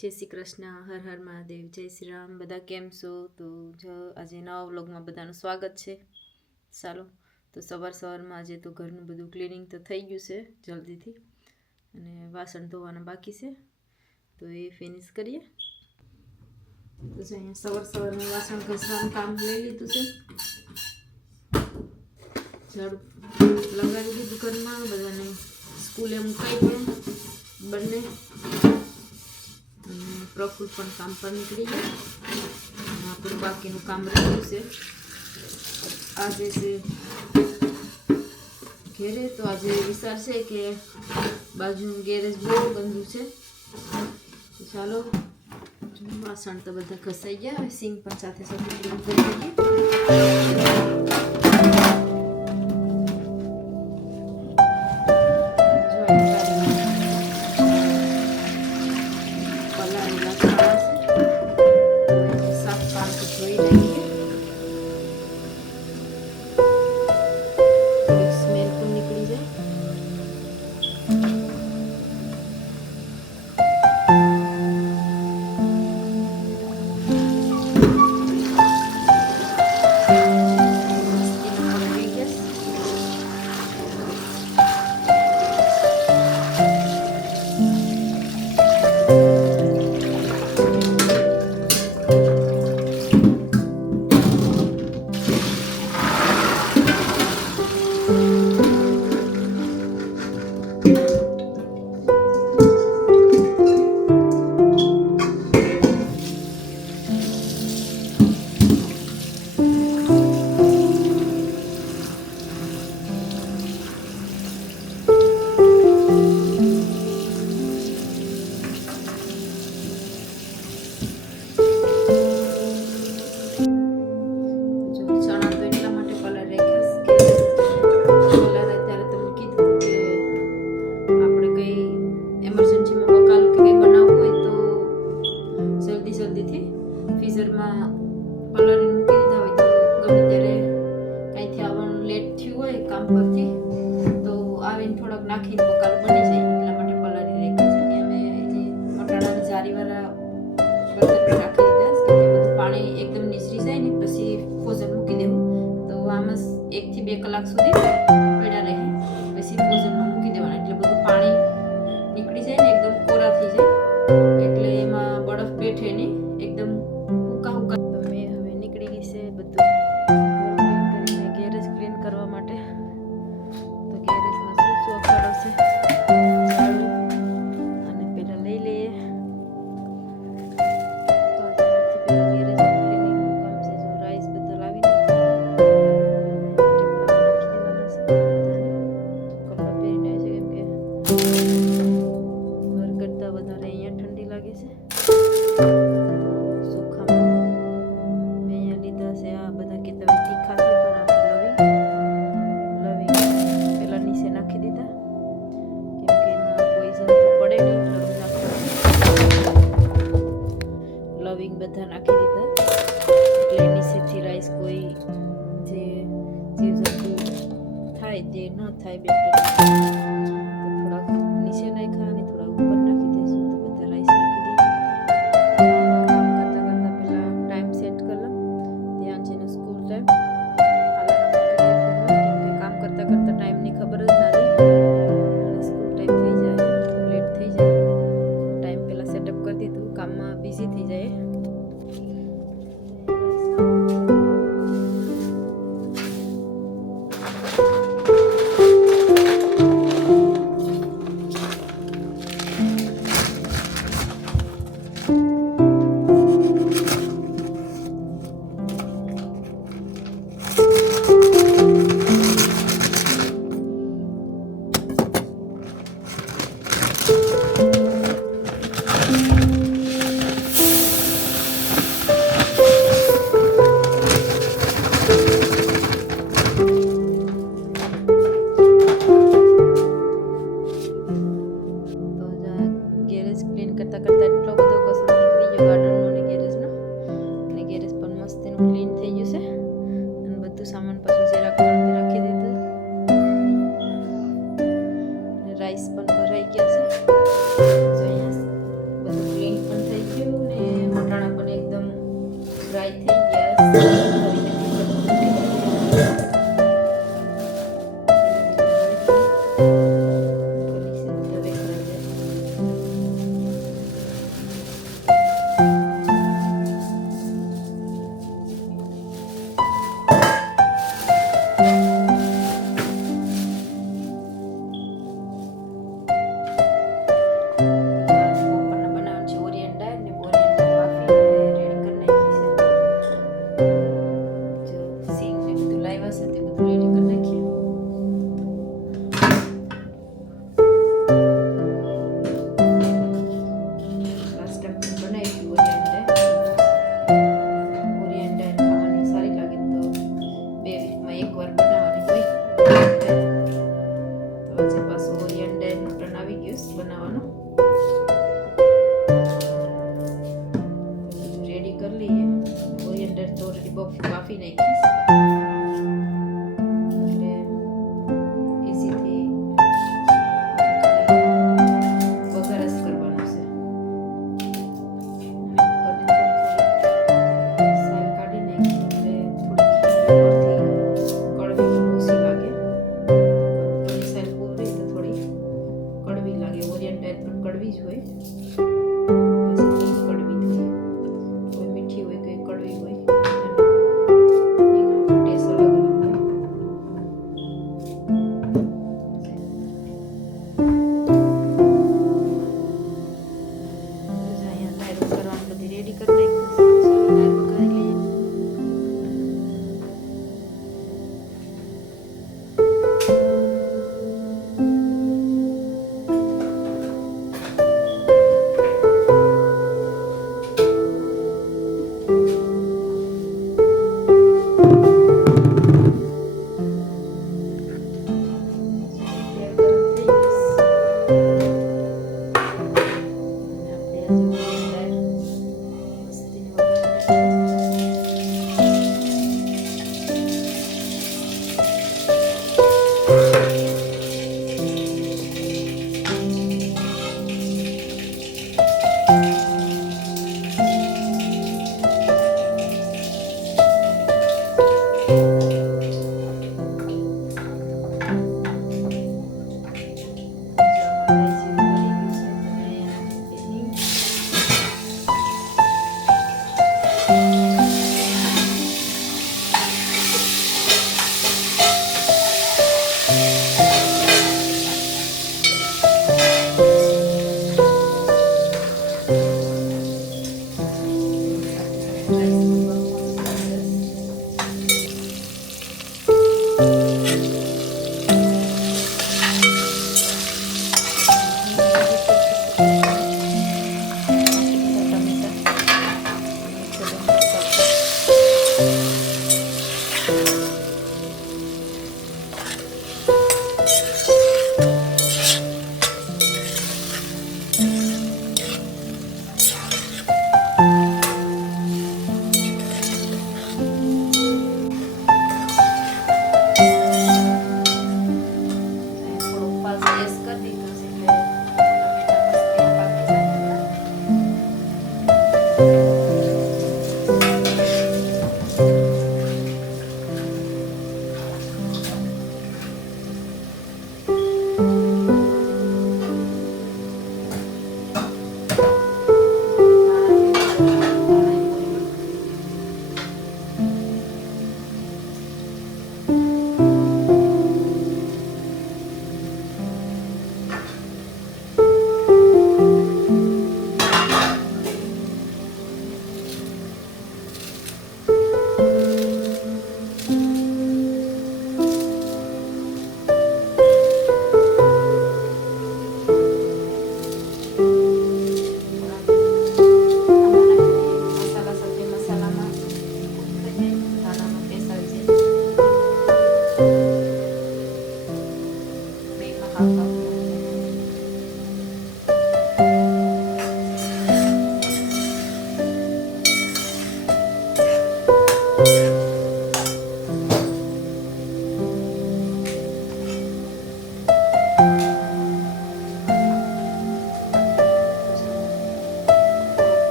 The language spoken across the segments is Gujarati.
જય શ્રી કૃષ્ણ, હર હર મહાદેવ, જય શ્રી રામ. બધા કેમ છો? તો જો આજે નવા વ્લોગમાં બધાનું સ્વાગત છે. ચાલો, તો સવારમાં આજે તો ઘરનું બધું ક્લિનિંગ તો થઈ ગયું છે જલ્દીથી, અને વાસણ ધોવાના બાકી છે, તો એ ફિનિશ કરીએ. તો અહીંયા સવારમાં વાસણ ઘસવાનું કામ લઈ લીધું છે. ઝાડુ લગાવી દીધું ઘરમાં, બધાને સ્કૂલે મુકાઈ ગયા બંને. પ્રફુલ પણ કામ પર નીકળી ગયા. આપણું બાકીનું કામ રહ્યું છે. આજે છે ઘેરે, તો આજે વિચાર છે કે બાજુનું ગેરેજ બહુ ગંદુ છે. તો ચાલો, વાસણ તો બધા ઘસાઈ ગયા, હવે સિંગ પણ સાથે સાથે ક્લીન કરી દઈએ. ફ્રીઝરમાં પલાળીને મૂકી દીધા હોય તો ગમે ત્યારે કાંઈથી આવવાનું લેટ થયું હોય કામ પરથી, તો આવીને થોડાક નાખીને બકાલ બની જાય, એટલા માટે પલાળી રાખ્યા છે. અમે જે મટાણાની જારીવાળા બર્તન રાખી દીધા કે બધું પાણી એકદમ નીચરી જાય ને પછી ફ્રોઝન મૂકી દેવું, તો આમ જ 1 થી 2 કલાક સુધી પડ્યા રહે, પછી ફ્રોઝનમાં મૂકી દેવાના, એટલે બધું પાણી નીકળી જાય ને એકદમ કોરા થઈ જાય, એટલે એમાં બરફ બેઠે નહીં, એકદમ હુકા હુકા. મેં હવે નીકળી ગઈ છે બધું ક્લીન કરીને ગેરેજ ક્લીન કરવા માટે. તો ગેરેજમાં શું અખાડો છે અને પેલા લઈ લઈએ. તો આજથી પેલા ગેરેજમાં ક્લીનિંગનું કામ છે. જો રાઈસ બધા લાવી કપડાં પહેરીને છે, કેમ કે ઘર કરતાં વધારે અહીંયા ઠંડી લાગે છે. લવિંગ બધા નાખી દીધા, એટલે નીચેથી રાઈસ કોઈ જે જીવજંતુ થાય તે ન થાય બેક્ટેરિયા, તો થોડાક નીચે નાખ્યા અને થોડા ઉપર નાખી દઈશું. તો બધા રાઈસ નાખી દઈએ. કામ કરતાં કરતાં પહેલાં ટાઈમ સેટ કરલા, ધ્યાન છે ને સ્કૂલ ટાઈમ, કેમ કે કામ કરતાં કરતાં ટાઈમની ખબર જ ના રહે અને સ્કૂલ ટાઈમ થઈ જાય, લેટ થઈ જાય. ટાઈમ પહેલાં સેટઅપ કરી દીધું, કામમાં બિઝી થઈ જાય. પહેલેથી બાફી નાખીશ એટલે ઇઝીથી વઘાર જ કરવાનો છે. સાલ કાઢી નાખી એટલે થોડી કડવી પણ ઓછી લાગે. થોડી સાલ પૂરી તો થોડી કડવી લાગે. ઓરિયન્ટાઇલ પણ કડવી જ હોય. રેડી કરી નાખીશ.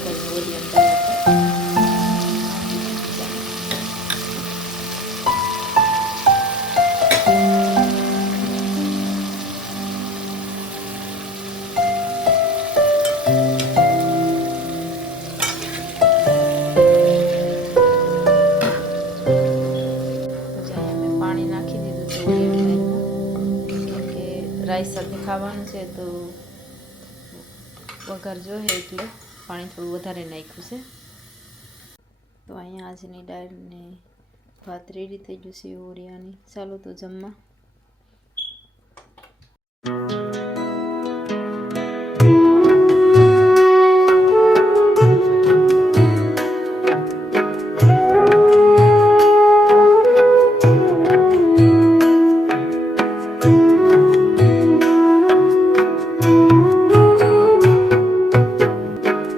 કરીને ઓરિયન તૈયાર થાય. પાણી નાખી દીધું છે ઓરિયન ફ્રાઈમાં, કે રાઈસ સાથે ખાવાનું છે તો વઘાર જોઈએ એટલે પાણી થોડું વધારે નાખ્યું છે. તો અહીંયા આજની દાળ ને ભાત રેડી થઈ ગયું છે ઓરિયાની. ચાલો તો જમવા.